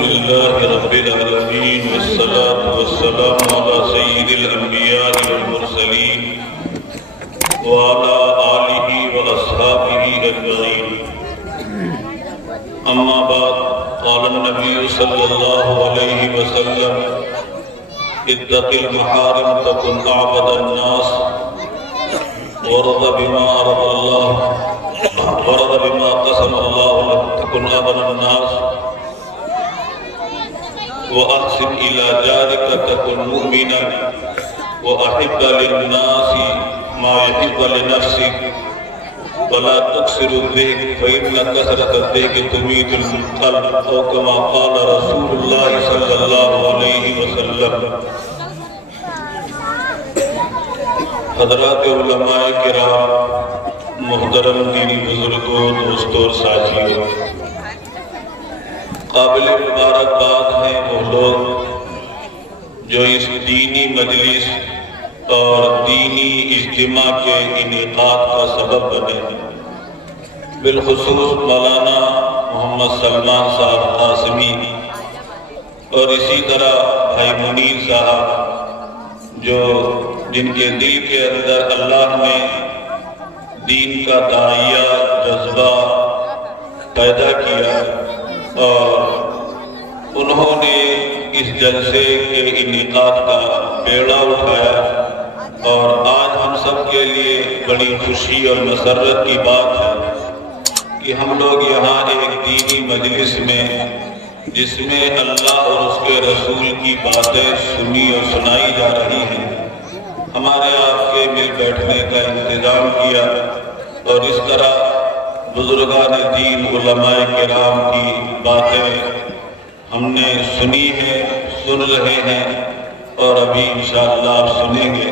لله رب العالمين والصلاة والسلام على سيد الأنبياء والمرسلين وعلى آله وأصحابه أجمعين. أما بعد، قال النبي صلى الله عليه وسلم: اتق المحارم تكن أعبد الناس ورض بما أرض الله ورض بما قسم الله لك تكن أغنى الناس وأحسن إلى جارك تكن مؤمنا وأحب للناس ما يحب لنفسك ولا تكسر الذكر فإن كثرة الذكر تميت القلب أو كما قال رسول الله صلى الله عليه وسلم. حضرات علماء کرام، محترم دینی بزرگوں، دوستوں اور ساتھیوں، قابل مبارکباد ہیں وہ لوگ جو اس دینی مجلس اور دینی اجتماع کے انعقاد کا سبب بنے، بالخصوص مولانا محمد سلمان صاحب قاسمی اور اسی طرح بھائی منیر صاحب، جن کے دل کے اندر اللہ نے دین کا داعیہ جذبہ پیدا کیا اور انہوں نے اس جلسے کے انعقاد کا بیڑا اٹھایا. اور آج ہم سب کے لیے بڑی خوشی اور مسرت کی بات ہے کہ ہم لوگ یہاں ایک دینی مجلس میں، جس میں اللہ اور اس کے رسول کی باتیں سنی اور سنائی جا رہی ہیں، ہمارے آپ کے مل بیٹھنے کا انتظام کیا اور اس طرح بزرگان دین، علماء کرام کی باتیں ہم نے سنی ہیں، سن رہے ہیں اور ابھی انشاءاللہ آپ سنیں گے.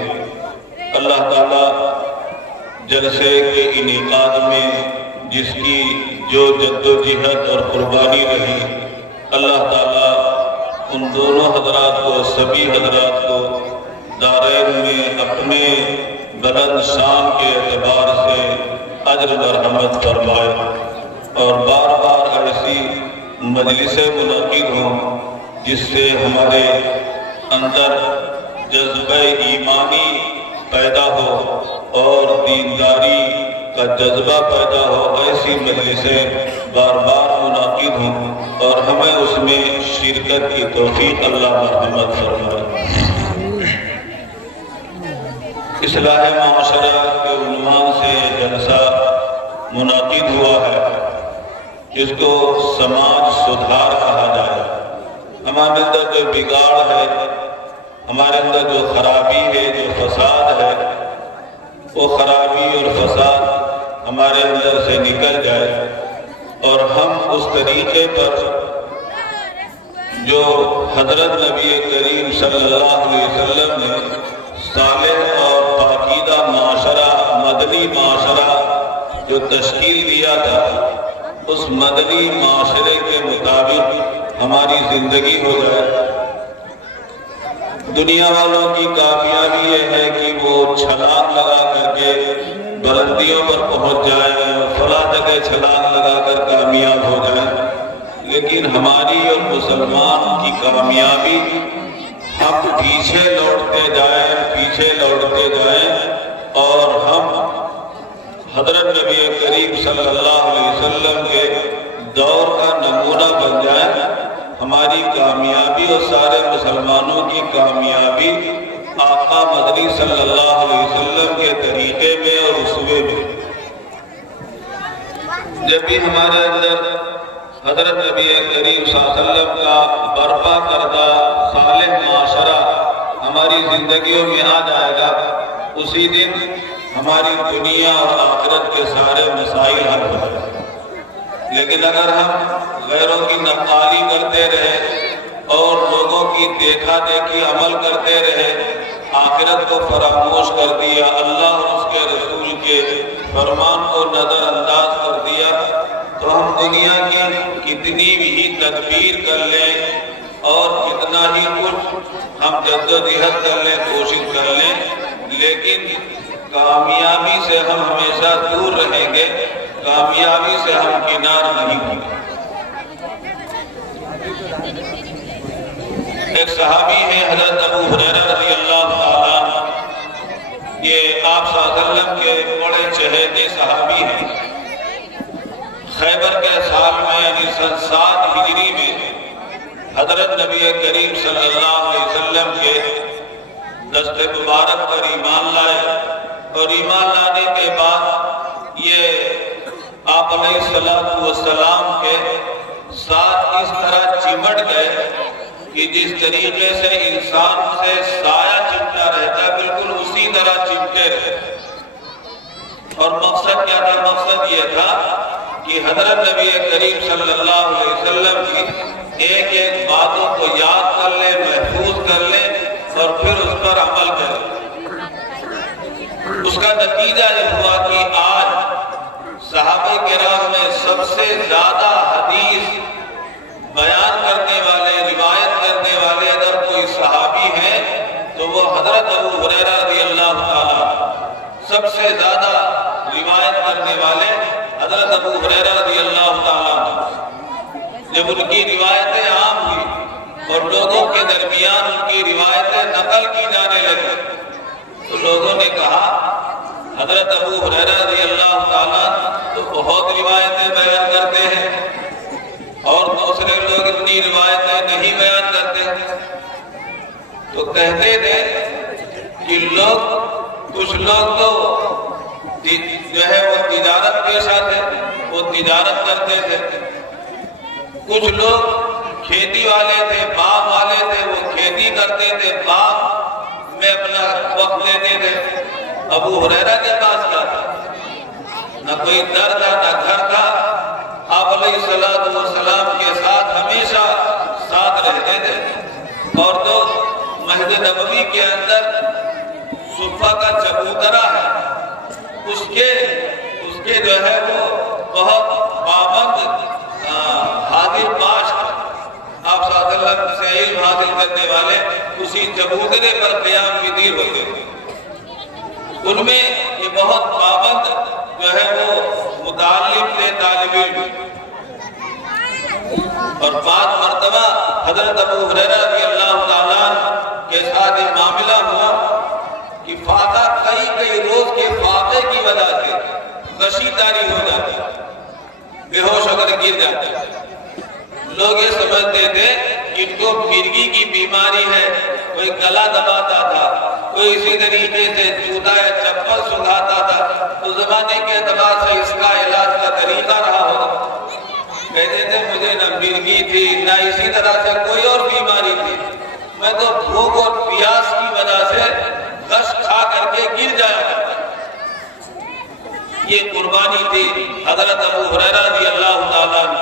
اللہ تعالیٰ جلسے کے انعقاد میں جس کی جو جد و جہد اور قربانی رہی، اللہ تعالیٰ ان دونوں حضرات کو، سبھی حضرات کو دارین میں اپنے بلند شان کے اعتبار سے اجر و رحمت فرمائے اور بار بار ایسی مجلسیں منعقد ہوں جس سے ہمارے اندر جذبہ ایمانی پیدا ہو اور دینداری کا جذبہ پیدا ہو. ایسی مجلسیں بار بار منعقد ہوں اور ہمیں اس میں شرکت کی توفیق اللہ مرحمت فرمائے. اصلاح معاشرہ کے عنوان سے جلسہ منعقد ہوا ہے، جس کو سماج سدھار کہا جائے. ہمارے اندر جو بگاڑ ہے، ہمارے اندر جو خرابی ہے، جو فساد ہے، وہ خرابی اور فساد ہمارے اندر سے نکل جائے اور ہم اس طریقے پر جو حضرت نبی کریم صلی اللہ علیہ وسلم نے صالح اور پاکیزہ معاشرہ، مدنی معاشرہ جو تشکیل دیا تھا، اس مدنی معاشرے کے مطابق ہماری زندگی ہو جائے. دنیا والوں کی کامیابی یہ ہے کہ وہ چھلانگ لگا کر کے بلندیوں پر پہنچ جائیں، فلاں جگہ چھلانگ لگا کر کامیاب ہو جائیں، لیکن ہماری اور مسلمان کی کامیابی ہم پیچھے لوٹتے جائیں اور ہم حضرت نبی کریم صلی اللہ علیہ وسلم کے دور کا نمونہ بن جائیں. ہماری کامیابی اور سارے مسلمانوں کی کامیابی آقا مدنی صلی اللہ علیہ وسلم کے طریقے میں اور اسوے میں. جب بھی ہمارے اندر حضرت نبی کریم صلی اللہ علیہ وسلم کا برپا کردہ صالح معاشرہ ہماری زندگیوں میں آ جائے گا، اسی دن ہماری دنیا اور آخرت کے سارے مسائل حل ہو جائیں. لیکن اگر ہم غیروں کی نقالی کرتے رہے اور لوگوں کی دیکھا دیکھی عمل کرتے رہے، آخرت کو فراموش کر دیا، اللہ اور اس کے رسول کے فرمان کو نظر انداز کر دیا، تو ہم دنیا کی کتنی بھی تدبیر کر لیں اور کتنا ہی کچھ ہم جد و جہد کر لیں، کوشش کر لیں، لیکن کامیابی سے ہم ہمیشہ دور رہیں گے، کامیابی سے ہم کنار نہیں ہوں گے. ایک صحابی ہیں حضرت ابو ہریرہ رضی اللہ تعالیٰ عنہ، یہ آپ صلی اللہ علیہ وسلم کے بڑے چہیتے صحابی ہیں۔ خیبر کے سال میں یعنی سن 7 ہجری میں حضرت نبی کریم صلی اللہ علیہ وسلم کے دست مبارک پر ایمان لائے، اور ایمان لانے کے بعد یہ آپ علیہ السلام کے ساتھ اس طرح چمٹ گئے کہ جس طریقے سے انسان سے سایہ چمٹا رہتا ہے بالکل اسی طرح چمٹے رہے۔ اور مقصد کیا تھا؟ مقصد یہ تھا کہ حضرت نبی کریم صلی اللہ علیہ وسلم کی ایک ایک باتوں کو یاد کر لے، محفوظ کر لے اور پھر اس پر عمل کرے۔ اس کا نتیجہ یہ ہوا کہ آج صحابہ کرام میں سب سے زیادہ حدیث بیان کرنے والے، روایت کرنے والے اگر کوئی صحابی ہیں تو وہ حضرت ابو ہریرہ رضی اللہ تعالیٰ، سب سے زیادہ روایت کرنے والے حضرت ابو ہریرہ رضی اللہ تعالیٰ۔ جب ان کی روایتیں عام ہوئی اور لوگوں کے درمیان ان کی روایتیں نقل کی جانے لگی تو لوگوں نے کہا حضرت ابو ہریرہ رضی اللہ تعالیٰ تو بہت روایتیں بیان کرتے ہیں اور دوسرے لوگ اتنی روایتیں نہیں بیان کرتے۔ تو کہتے تھے کہ کچھ لوگ تو جو ہے وہ تجارت پیشہ تھے، وہ تجارت کرتے تھے، کچھ لوگ کھیتی والے تھے، باغ والے تھے، وہ کھیتی کرتے تھے، باغ میں اپنا وقت دیتے تھے۔ ابو ہریرہ کے پاس کیا تھا؟ نہ کوئی در تھا نہ گھر تھا، آپ علیہ السلام کے ساتھ ہمیشہ ساتھ رہتے تھے۔ اور جو مسجد نبوی کے اندر صفہ کا چبوترا ہے اس کے جو ہے وہ بہت پابند حاضر باش، آپ صلی اللہ علیہ وسلم سے علم حاصل کرنے والے اسی چبوترے پر قیام پذیر ہوتے ہیں۔ ان میں یہ بہت پابند جو ہے وہ متعلم تھے، طالب علم۔ اور بعض مرتبہ حضرت ابو ہریرہ رضی اللہ تعالیٰ کے ساتھ ایک معاملہ ہوا کہ فاتح کئی روز کے فاتح کی وجہ سے غشی طاری ہو جاتی، بے ہوش ہو کر گر جاتے۔ لوگ یہ سمجھتے تھے کہ ان کو مرگی کی بیماری ہے، کوئی گلا دباتا تھا، کوئی اسی طریقے سے جوتا یا چپل سنگھاتا تھا، تو زمانے کے اعتبار سے اس کا علاج کا طریقہ رہا ہوگا۔ کہتے تھے مجھے نہ مرگی تھی نہ اسی طرح سے کوئی اور بیماری تھی، میں تو بھوک اور پیاس کی وجہ سے غش کھا کر کے گر جایا کرتا۔ یہ قربانی تھی حضرت ابو ہریرہ رضی اللہ تعالیٰ عنہ۔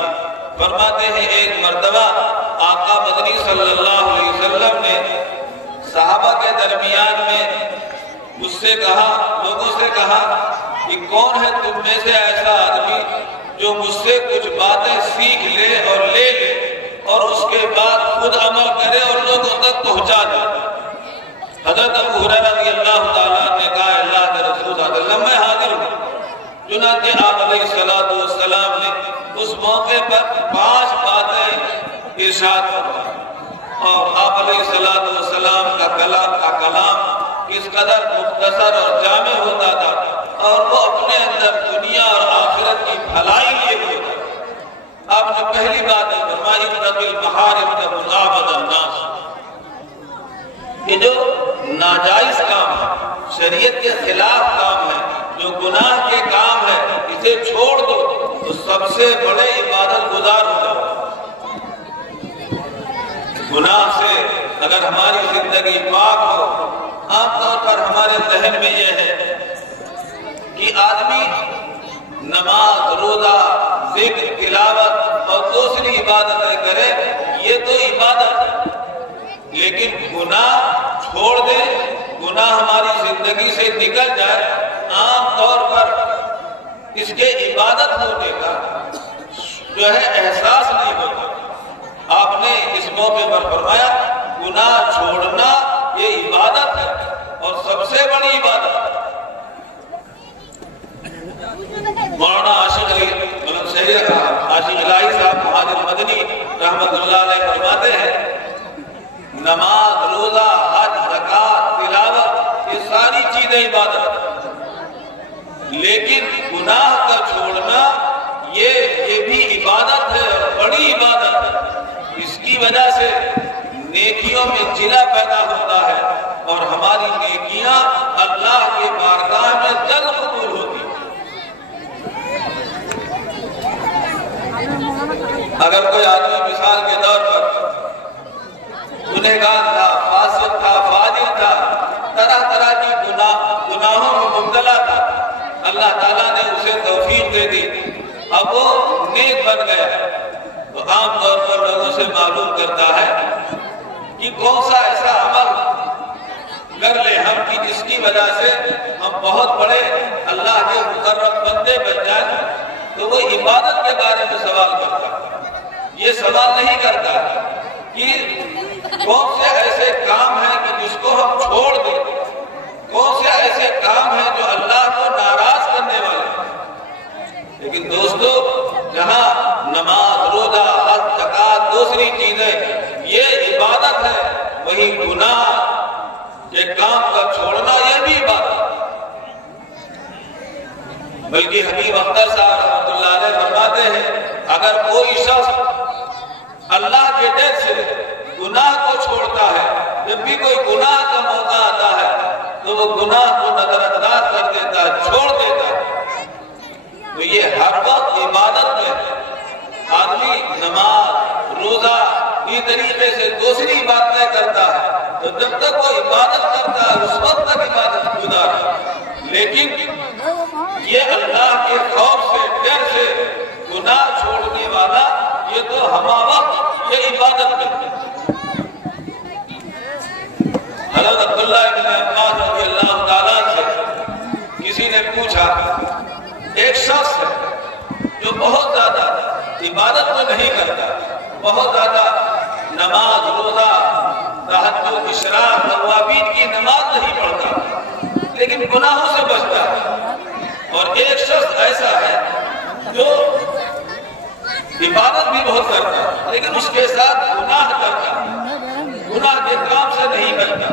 فرماتے ہیں ایک مرتبہ آقا مدنی صلی اللہ علیہ وسلم نے صحابہ کے درمیان میں مجھ سے کہا، لوگوں سے کہا کہ کون ہے تم میں سے ایسا آدمی جو مجھ سے کچھ باتیں سیکھ لے اور لے لے اور اس کے بعد خود عمل کرے اور لوگوں تک پہنچا دے۔ حضرت ابو ہریرہ رضی اللہ تعالیٰ نے کہا اللہ کے رسول صلی اللہ علیہ وسلم میں حاضر ہوں۔ چنانچہ آپ علیہ السلام نے اس موقع پر 5 باتیں ارشاد فرمائیں، اور آپ علیہ السلام کا کلام اس قدر مختصر اور جامع ہوتا تھا اور وہ اپنے اندر دنیا اور آخرت کی بھلائی لیے ہوئے تھا۔ آپ نے پہلی بات فرمائی اتق المحارم تکن اعبد الناس، یہ جو ناجائز کام ہے، شریعت کے خلاف کام ہے، جو گناہ کے کام ہے، اسے چھوڑ دو تو سب سے بڑے عبادت گزار ہو جاؤ۔ گناہ سے اگر ہماری زندگی پاک ہو، عام طور پر ہمارے ذہن میں یہ ہے کہ آدمی نماز، روزہ، ذکر، تلاوت اور دوسری عبادتیں کرے، یہ تو عبادت ہے، لیکن گناہ چھوڑ دے، گناہ ہماری زندگی سے نکل جائے، عام طور پر اس کے عبادت ہونے کا جو ہے احساس نہیں ہوتا۔ آپ نے اس موقع پر فرمایا گناہ چھوڑنا یہ عبادت ہے اور سب سے بڑی عبادت ہے۔ مولانا عاشق الہی صاحب مہاجر مدنی رحمت اللہ علیہ فرماتے ہیں میں عبادت ہے، لیکن گناہ کا چھوڑنا یہ بھی عبادت ہے اور بڑی عبادت ہے۔ اس کی وجہ سے نیکیوں میں جلا پیدا ہوتا ہے اور ہماری نیکیاں اللہ کے بارگاہ میں جلد قبول ہوتی ہیں۔ اگر کوئی آدمی مثال کے طور پر گنہگار تھا، فاسق تھا، فاجر تھا، طرح طرح کی گناہوں میں مبتلا تھا، اللہ تعالیٰ نے اسے توفیق دے دی، اب وہ نیک بن گیا، تو عام طور پر لوگوں سے معلوم کرتا ہے کہ کون سا ایسا عمل کر لے ہم کہ جس کی وجہ سے ہم بہت بڑے اللہ کے مقرب بندے بن جائیں، تو وہ عبادت کے بارے میں سوال کرتا ہے۔ یہ سوال نہیں کرتا کہ کون سے ایسے کام ہیں کہ جس کو ہم چھوڑ دیں، کون سے ایسے کام ہیں جو اللہ کو ناراض کرنے والے ہیں۔ لیکن دوستو، جہاں نماز، روزہ، حج، زکات، دوسری چیزیں یہ عبادت ہے، وہی گناہ کے کام کا چھوڑنا یہ بھی عبادت ہے۔ بلکہ حکیم اختر صاحب رحمۃ اللہ علیہ فرماتے ہیں، اگر کوئی شخص اللہ کے ڈر سے گناہ کو چھوڑتا ہے، جب بھی کوئی گناہ کا موقع آتا ہے تو وہ گناہ کو نظر انداز کر دیتا ہے، چھوڑ دیتا ہے، تو یہ ہر وقت عبادت میں آدمی نماز، روزہ اس طریقے سے دوسری باتیں کرتا ہے، تو جب تک وہ عبادت کرتا ہے اس وقت تک عبادت گزارتا ہے۔ لیکن یہ اللہ کے خوف سے، ڈر سے گناہ چھوڑنے والا، یہ تو ہما وقت یہ عبادت کرتے ہیں۔ حضرت عبداللہ ابن عباس رضی اللہ تعالیٰ سے کسی نے پوچھا، ایک شخص ہے جو بہت زیادہ عبادت میں نہیں کرتا، بہت زیادہ نماز، روزہ، تہجد، اشراق، اوابین کی نماز نہیں پڑھتا، لیکن گناہوں سے بچتا ہے، اور ایک شخص ایسا ہے جو عبادت بھی بہت کرتا ہے لیکن اس کے ساتھ گناہ کرتا ہے، گناہ کے کام سے نہیں بچتا،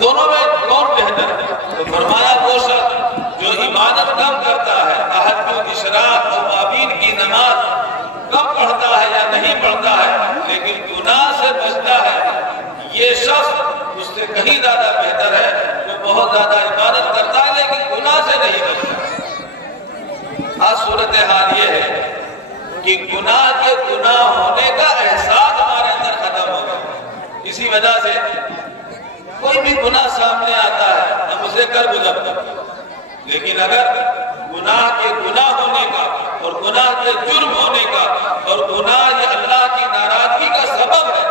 دونوں میں کون بہتر ہے؟ تو فرمایا وہ شخص جو عبادت کم کرتا ہے، تہجد، اشراق، اوابین کی نماز کم پڑھتا ہے یا نہیں پڑھتا ہے لیکن گناہ سے بچتا ہے، یہ شخص اس سے کہیں زیادہ بہتر ہے جو بہت زیادہ عبادت کرتا ہے لیکن گناہ سے نہیں بچتا۔ آج صورتحال یہ ہے کہ گناہ کے گناہ ہونے کا احساس ہمارے اندر ختم ہو گیا، اسی وجہ سے کوئی بھی گناہ سامنے آتا ہے ہم اسے کر گزرتے ہیں، لیکن اگر گناہ کے گناہ ہونے کا اور گناہ کے جرم ہونے کا اور گناہ یہ اللہ کی ناراضگی کا سبب ہے،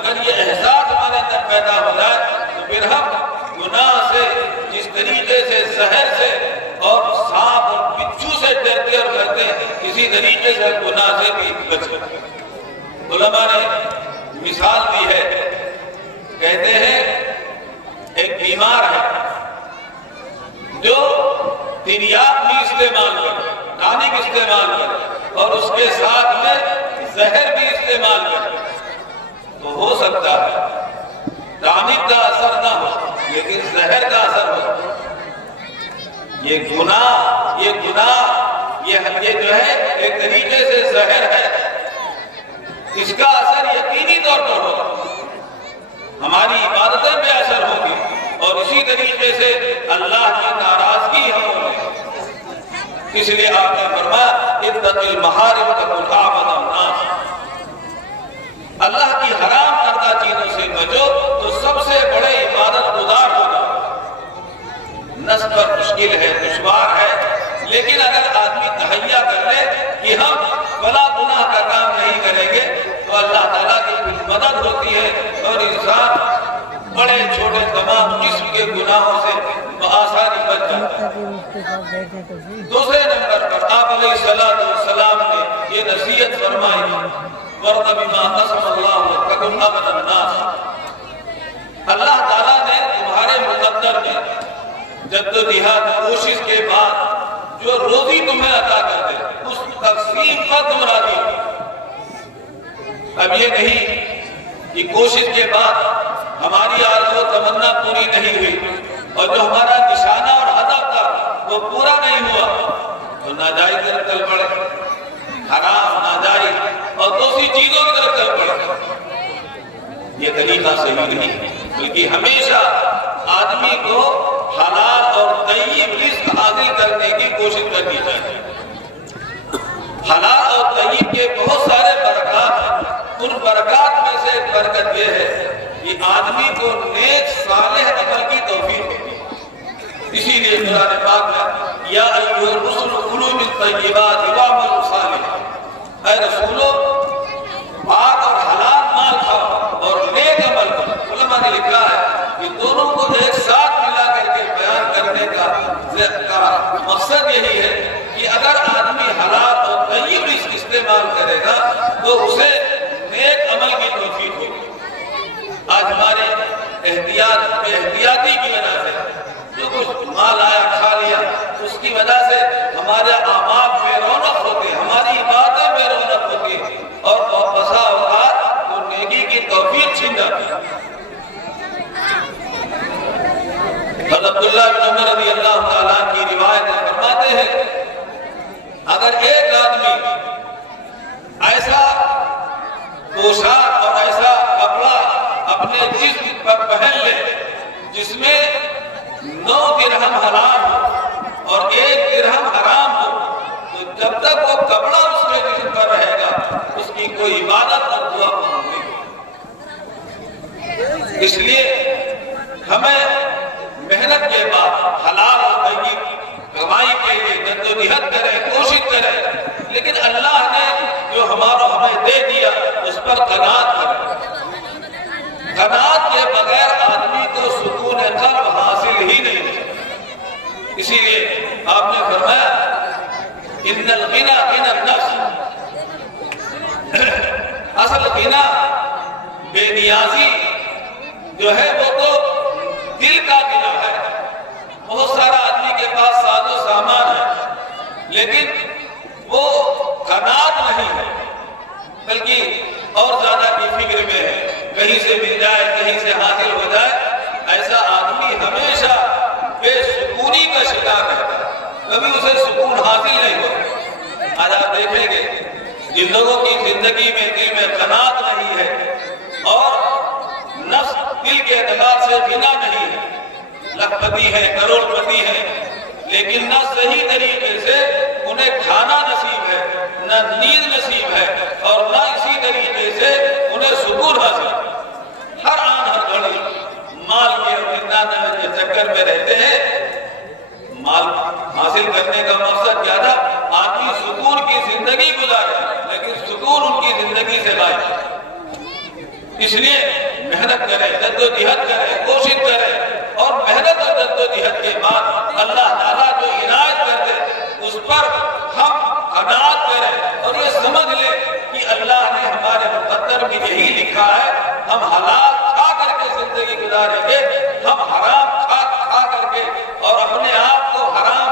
اگر یہ احساس ہمارے اندر پیدا ہو جائے تو پھر ہم گناہ سے جس طریقے سے زہر سے اور سانپ اور بچھو سے ڈرتے اور کرتے اسی طریقے سے گناہ سے بھی بچتے۔ علماء نے مثال دی ہے، کہتے ہیں ایک بیمار ہے جو تریاق بھی استعمال کرے، ٹانک استعمال کرے اور اس کے ساتھ میں زہر بھی استعمال کرے، تو ہو سکتا ہے ٹانک کا اثر نہ ہو لیکن زہر کا اثر ہو۔ یہ گناہ یہ جو ہے ایک طریقے سے زہر ہے، اس کا اثر یقینی طور پر ہوگا، ہماری عبادتیں بے اثر ہوگی اور اسی طریقے سے اللہ کی ناراضگی ہم ہوگی۔ اس لیے آپ نے فرمایا اتق المحارم تکن اعبد الناس، اللہ کی حرام کردہ چیزوں سے بچو تو سب سے بڑے عبادت گزار ہوگا۔ نصب پر مشکل ہے، دشوار ہے، لیکن اگر آدمی تہیا کر لے کہ ہم بلا گناہ کا کام نہیں کریں گے تو اللہ تعالیٰ کی مدد ہوتی ہے اور انسان بڑے چھوٹے تمام قسم کے گناہوں سے بآسانی بچ جاتا ہے۔ دوسرے نمبر پر آپ علیہ السلام نے یہ نصیحت فرمائی، وَرْضَ بِمَا قَسَمَ اللَّهُ لَكَ تَكُنْ أَبَدَ النَّاسِ، اللہ تعالیٰ نے تمہارے مقدر میں جدوجہد کوشش کے بعد جو روزی تمہیں عطا کر دے اس تقسیم پر تم راضی ہو۔ اب یہ نہیں کہ کوشش کے بعد ہماری آرزو و تمنا پوری نہیں ہوئی اور جو ہمارا نشانہ اور ہدف تھا وہ پورا نہیں ہوا تو ناجائز کی طرف چل پڑے، حرام ناجائز اور دوسری چیزوں کی طرف چل پڑے، یہ طریقہ صحیح نہیں، بلکہ ہمیشہ آدمی کو حلال اور طیب رزق حاصل کرنے کی کوشش کرنی چاہیے۔ حلال اور طیب کے بہت سارے برکات ہیں، ان برکات میں سے ایک برکت یہ ہے کہ آدمی کو نیک صالح عمل کی توفیق ہوتی ہے۔ اسی لیے قرآن پاک میں یا ایھا الرسل کلوا من الطیبات واعملوا صالحا، اے رسولو پاک اور حلال مال کھاؤ اور نیک عمل کرو۔ علماء نے لکھا ہے کہ دونوں کو ایک ساتھ ملا کر کے بیان کرنے کا مقصد یہی ہے کہ اگر آدمی حلال اور طیب رزق استعمال کرے گا تو اسے نیک عمل کی توفیق ہوگی۔ آج ہمارے احتیاطی کی وجہ سے جو کچھ مال آیا کھا لیا، اس کی وجہ سے ہمارے اعمال بے رونق ہوتے ہیں، ہماری عبادتیں بے رونق ہوتی ہیں اور بسا اوقات وہ نیکی کی توفیق چھین جاتی ہے۔ حضرت عبداللہ بن عمر رضی اللہ تعالیٰ کی روایت فرماتے ہیں اگر ایک آدمی ایسا پوشاک اور ایسا کپڑا اپنے جسم پر پہن لے جس میں 9 درہم حلال ہو اور 1 درہم حرام ہو، تو جب تک وہ کپڑا اس کے جسم پر رہے گا اس کی کوئی عبادت اور دعا نہیں ہوگی۔ اس لیے ہمیں محنت کے بعد حلال اور طیب کمائی کے لیے جدوجہد کریں، کوشش کریں، لیکن اللہ نے جو ہمیں دے دیا اس پر قناعت کریں۔ قناعت کے بغیر آدمی کو سکون قلب حاصل ہی نہیں ہوتا۔ اسی لیے آپ نے فرمایا ان الغنى غنى النفس، اصل غنى بے نیازی جو ہے وہ تو دل کا غنى ہے۔ بہت سارا آدمی کے پاس ساز و سامان ہے لیکن وہ قناعت نہیں ہے، بلکہ اور زیادہ کی فکر میں ہے، کہیں سے مل جائے کہیں سے حاصل ہو جائے۔ ایسا آدمی ہمیشہ بے سکونی کا شکار رہتا ہے، کبھی اسے سکون حاصل نہیں ہوتا۔ آج آپ دیکھیں گے جن لوگوں کی زندگی میں دل میں قناعت نہیں ہے اور نفس دل کے اعتبار سے غنی نہیں ہے، لاکھ پتی ہے، کروڑ پتی ہے، لیکن نہ صحیح طریقے سے انہیں کھانا نصیب ہے، نہ نیند نصیب ہے اور نہ اسی طریقے سے انہیں سکون حاصل ہے۔ ہر آن ہر گھڑی مال کے اور جنات کے چکر میں رہتے ہیں۔ مال حاصل کرنے کا مقصد کیا تھا؟ آدمی سکون کی زندگی گزارے، لیکن سکون ان کی زندگی سے غائب ہے۔ اس لیے محنت کرے، جدوجہد کرے، کوشش کرے اور محنت اور جدوجہد کے بعد اللہ تعالیٰ جو عنایت کر دے اس پر ہم قناعت کریں اور یہ سمجھ لیں کہ اللہ نے ہمارے مقدر میں یہی لکھا ہے، ہم حلال کھا کر کے زندگی گزاریں گے، ہم حرام کھا کر کے اور اپنے آپ کو حرام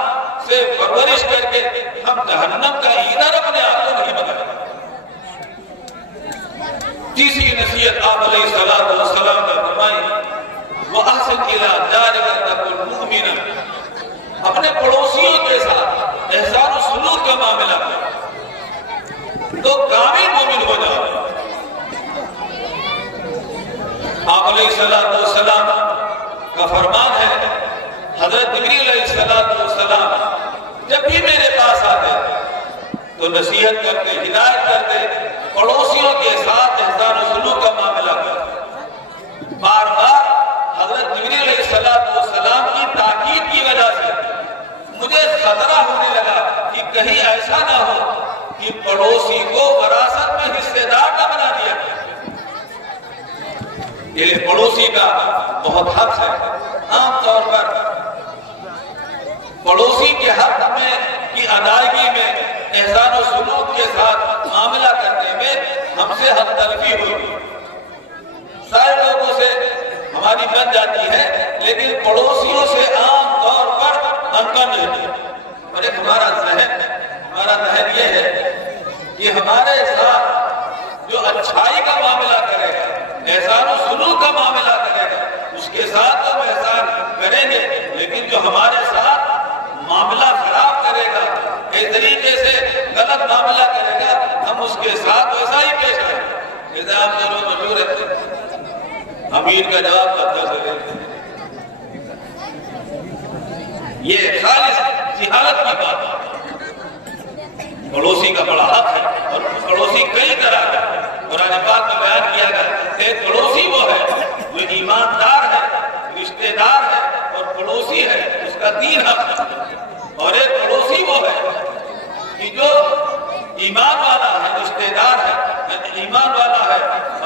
سے پرورش کر کے ہم جہنم کا ایندھن اپنے آپ کو نہیں بنائیں گے۔ تیسری نصیحت آپ علیہ الصلوۃ والسلام نے فرمائی وَأَحْسِنْ إِلَىٰ جَارِكَ تَكُنْ مُؤْمِنًا، اپنے پڑوسیوں کے ساتھ احسان و سلوک کا معاملہ کریں تو کامل مومن ہو جاؤ۔ آپ علیہ السلام کا فرمان ہے، حضرت جبریل علیہ السلام جب بھی میرے پاس آتے تو نصیحت کرتے، ہدایت کرتے، پڑوسیوں کے ساتھ احسان و سلوک کا معاملہ کرتے۔ بار بار حضرت جبریل علیہ السلام کی تاکید کی وجہ سے مجھے خطرہ ہونے لگا کہ کہیں ایسا نہ ہو کہ پڑوسی کو وراثت میں حصے دار نہ بنا دیا گیا۔ یہ پڑوسی کا بہت حق ہے۔ عام طور پر پڑوسی کے حق میں کی ادائیگی میں احسان و سلوک کے ساتھ معاملہ کرنے میں ہم سے حد تلفی ہوئی، سارے لوگوں سے ہماری بن جاتی ہے لیکن پڑوسیوں سے عام طور پر انبن رہتی ہے۔ اور ایک ہمارا ذہن یہ ہے کہ ہمارے ساتھ جو اچھائی کا معاملہ کرے گا، احسان و سلوک کا معاملہ کرے گا اس کے ساتھ ہم احسان کریں گے، لیکن جو ہمارے ساتھ معاملہ خراب کرے گا، ایک طریقے سے غلط معاملہ کرے گا، ہم اس کے ساتھ ویسا ہی پیش کریں گے۔ جیسے آپ دونوں مشہور ہے، امیر کا جواب پتہ سے یہ خالص جہالت کی بات ہے۔ پڑوسی کا بڑا حق ہے، اور پڑوسی کئی طرح کا قرآن پاک میں بیان کیا گیا۔ ایک پڑوسی وہ ہے جو ایماندار ہے، رشتہ دار ہے اور پڑوسی ہے، اس کا 3 حق ہے۔ اور ایک پڑوسی وہ ہے کہ جو ایمان والا ہے، رشتہ دار ہے، ایمان والا ہے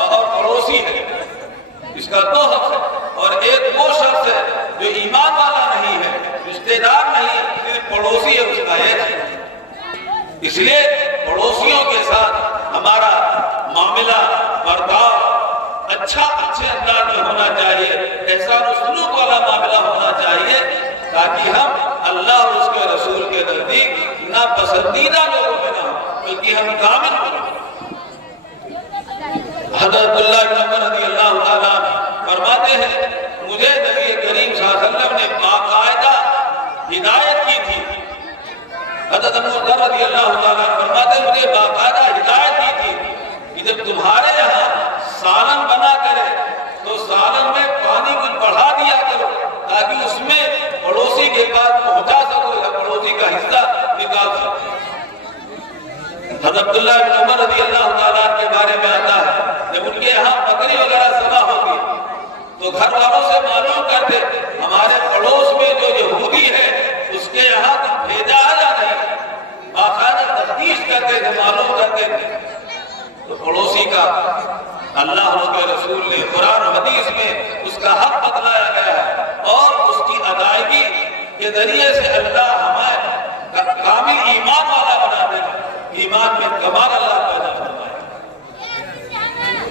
اور پڑوسی ہے، اس کا 2 حق ہے۔ اور ایک وہ شخص ہے جو ایمان والا نہیں ہے، رشتہ دار نہیں، صرف پڑوسی ہے، اس کا 1 ہے۔ اس لیے پڑوسیوں کے ساتھ ہمارا معاملہ برتاؤ اچھے انداز میں ہونا چاہیے، احسان و سلوک والا معاملہ ہونا چاہیے، تاکہ ہم اللہ اور اس کے رسول کے نزدیک ناپسندیدہ لوگوں میں نہ ہوں، بلکہ ہم کامل ہوں۔ حضرت عبداللہ بن عمر رضی اللہ تعالیٰ فرماتے ہیں مجھے نبی کریم صلی اللہ علیہ وسلم نے باقاعدہ ہدایت کی تھی۔ حضرت عمر رضی اللہ تعالیٰ فرماتے ہیں مجھے باقاعدہ ہدایت کی تھی کہ جب تمہارے یہاں سالن بنا کرے تو سالن میں پانی کچھ بڑھا دیا کرو، تاکہ اس میں پڑوسی کے پاس پہنچا سکو یا پڑوسی کا حصہ نکال سکو۔ حضرت عبداللہ بن عمر رضی اللہ تعالیٰ کے بارے میں آتا ہے جب ان کے یہاں بکری وغیرہ ذبح ہوگی تو گھر والوں سے معلوم کرتے ہمارے پڑوس میں جو یہودی ہے اس کے یہاں کچھ بھیجا ہے یا نہیں، باقاعدہ تفتیش کرتے تھے، معلوم کرتے تھے۔ تو پڑوسی کا اللہ اور اس کے رسول نے قرآن و حدیث میں اس کا حق بتلایا گیا ہے، اور اس کی ادائیگی کے ذریعے سے اللہ ہمیں کامل ایمان والا بنا دے، ایمان میں کمال اللہ پیدا فرمائے۔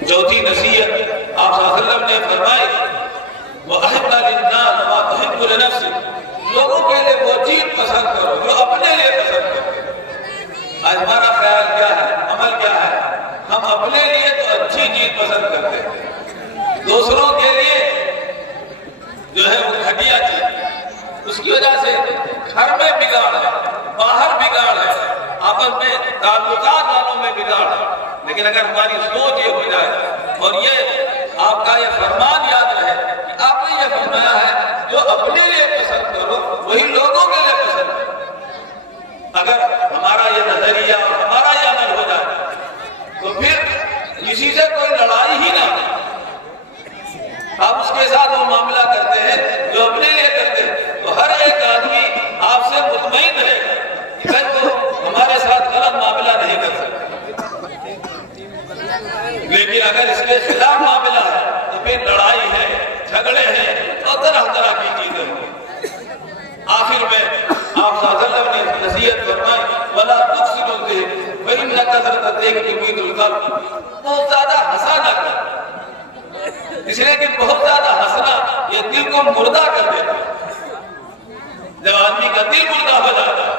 چوتھی نصیحت آپ صلی اللہ علیہ وسلم نے فرمائی وَأَحِبَّ لِلنَّاسِ مَا تُحِبُّ لِنَفْسِكَ، لوگوں کے لیے وہ چیز پسند کرو جو اپنے لیے پسند کرو۔ آج ہمارا خیال کیا ہے، عمل کیا ہے، ہم اپنے لیے تو اچھی چیز پسند کرتے ہیں، دوسروں کے لیے جو ہے وہ گھٹیا چیز، اس کی وجہ سے گھر میں بگاڑ ہے، باہر بگاڑ ہے، آپس میں تعلقات والوں میں بگاڑ ہے۔ لیکن اگر ہماری سوچ یہ ہو جائے اور یہ آپ کا یہ فرمان یاد رہے کہ آپ نے یہ فرمایا ہے جو اپنے لیے پسند کرو وہی لوگوں کے لیے پسند کرو، اگر ہمارا یہ نظریہ اور ہمارا یہ عمل ہو جائے تو پھر کسی سے کوئی لڑائی ہی نہ ہو، آپ اس کے ساتھ وہ معاملہ کرتے ہیں جو اپنے لیے کرتے ہیں، تو ہر ایک آدمی آپ سے مطمئن رہے گا کہ تو ہمارے ساتھ غلط معاملہ نہیں کر سکتے۔ لیکن اگر اس کے خلاف معاملہ ہے تو پھر لڑائی ہے، جھگڑے ہیں اور طرح طرح کی چیزیں ہیں۔ آخر میں آپ صلی اللہ علیہ وسلم نے نصیحت فرمائی وَلَا تُفْسِدُ الذِّهْنَ فَإِنَّ كَثْرَةَ الذِّكْرِ تُمِيتُ الْقَلْبَ، بہت زیادہ ہنسا نہ کر، اس لیے کہ بہت زیادہ ہنسنا یہ دل کو مردہ کر دیتا ہے۔ جب آدمی کا دل مردہ ہو جاتا ہے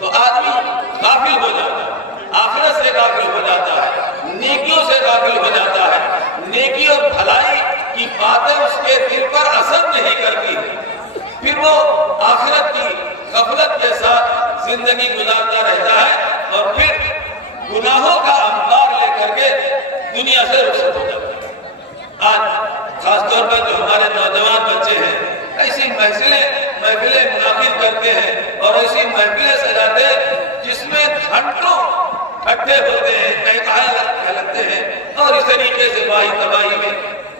تو آدمی غافل ہو جاتا ہے، آخرت سے غافل ہو جاتا ہے، نیکیوں سے غافل ہو جاتا ہے، نیکی اور بھلائی کی باتیں اس کے دل پر اثر نہیں کرتی، پھر وہ آخرت کی غفلت کے ساتھ زندگی گزارتا رہتا ہے اور پھر گناہوں کا انبار لے کر کے دنیا سے رخصت ہو جاتا ہے۔ آج خاص طور پر جو ہمارے نوجوان بچے ہیں ایسی محفلیں منعقد کرتے ہیں اور ایسی محفلیں سجاتے ہیں جس میں گھنٹوں اکٹھے ہوتے ہیں، لگتے ہیں، اور اس طریقے سے باہی تباہی میں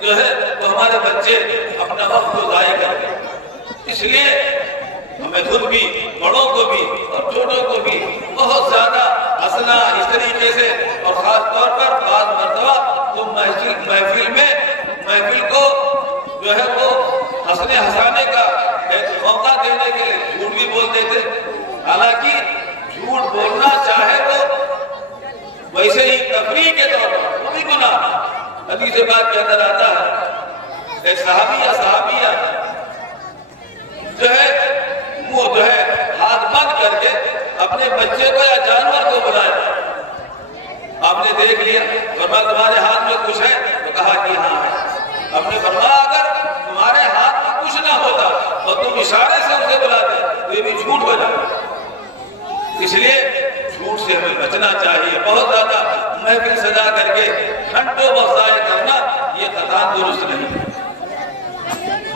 جو ہے وہ ہمارے بچے اپنا وقت کو ضائع کرتے ہیں۔ اس لیے ہمیں خود بھی، بڑوں کو بھی اور چھوٹوں کو بھی بہت زیادہ ہنسنا اس طریقے سے، اور خاص طور پر بعض مرتبہ تو محفل کو جو ہے وہ ہنسنے ہنسانے کا ایک موقع دینے کے لیے جھوٹ بھی بول دیتے، حالانکہ جھوٹ بولنا چاہے تو ویسے ہی تفریح کے طور پر وہ بھی گناہ ہے۔ حدیث پاک کے اندر آتا ہے ایک صحابیہ جو ہے ہاتھ بند کر کے اپنے بچے کو یا جانور کو بلایا، آپ نے دیکھ لیا، فرمایا تمہارے ہاتھ میں کچھ ہے؟ تو کہا کہا کہ ہاں ہے. ہم نے فرمایا اگر تمہارے ہاتھ میں کچھ نہ ہوتا اور تم اشارے سے اسے بلاتے تو یہ بھی جھوٹ ہو جاتا. اس لیے جھوٹ سے ہمیں بچنا چاہیے. بہت زیادہ محفل سجا کر کے گھنٹوں وقت ضائع کرنا یہ قطعاً درست نہیں.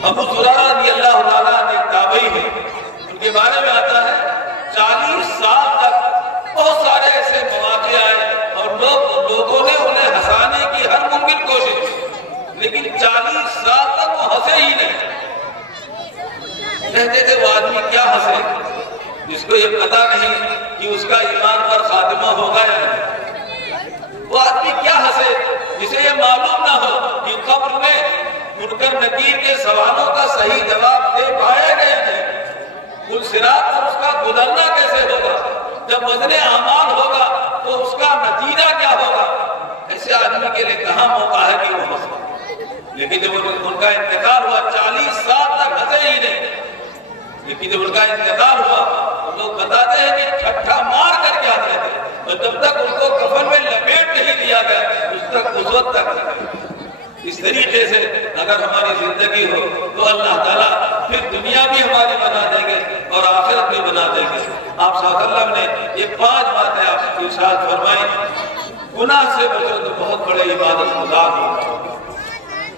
ابو زرارہ رضی اللہ تعالیٰ نے تابعی ہیں، ان کے بارے میں آتا ہے 40 سال تک بہت سارے ایسے مواقع آئے اور لوگوں نے انہیں ہنسانے کی ہر ممکن کوشش کی، لیکن 40 سال تک وہ ہنسے ہی نہیں. کہتے تھے وہ آدمی کیا ہنسے جس کو یہ پتا نہیں کہ اس کا ایمان پر خاتمہ ہوگا یا نہیں. وہ آدمی کیا ہنسے جسے یہ معلوم نہ ہو کہ قبر میں منکر نکیر کے سوالوں کا صحیح جواب دے پائے گا یا نہیں. پل صراط پر اس کا گزرنا کیسے ہوگا، جب وزن اعمال ہوگا تو اس کا نتیجہ کیا ہوگا. ایسے آدمی کے لیے کہاں موقع ہے کہ وہ ہنسے. لیکن جب ان کا انتقال ہوا 40 سال تک ہنسے ہی نہیں. لیکن جب ان کا انتقال ہوا لوگ بتاتے ہیں کہ ٹھٹھا مار کر کے آتے تھے اور جب تک ان کو کفن میں لپیٹ نہیں دیا گیا اس وقت تک. اس طریقے سے اگر ہماری زندگی ہو تو اللہ تعالیٰ پھر دنیا بھی ہماری بنا دیں گے اور آخرت بھی بنا دیں گے. آپ صلی اللہ علیہ وسلم نے یہ 5 باتیں آپ کی ارشاد فرمائی. گناہ سے بچو تو بہت بڑے عبادت گزار ہو،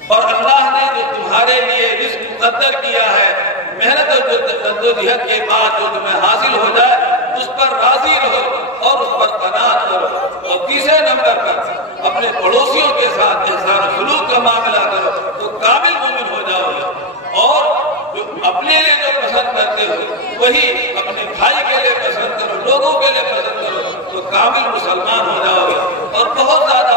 اور اللہ نے جو تمہارے لیے رزق مقدر کیا ہے محنت اور جدوجہد کے بعد جو تمہیں حاصل ہو جائے اس پر راضی رہو اور اس پر قناعت کرو. اور تیسرے نمبر پر اپنے پڑوسیوں کے ساتھ احسان سلوک کا معاملہ کرو تو کامل مومن ہو جاؤ گے. اور جو اپنے لیے جو پسند کرتے ہو وہی اپنے بھائی کے لیے پسند کرو، لوگوں کے لیے پسند کرو تو کامل مسلمان ہو جاؤ گے. اور بہت زیادہ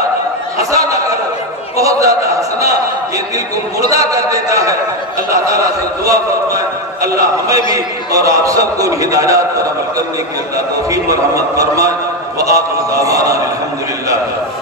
ہنسا نہ کرو، بہت زیادہ ہنسنا یہ دل کو مردہ کر دیتا ہے. اللہ تعالیٰ سے دعا فرمائے اللہ ہمیں بھی اور آپ سب کو ہدایات پر عمل کرنے کی اللہ توفیق اور رحمت فرمائے. وآخر دعوانا الحمدللہ.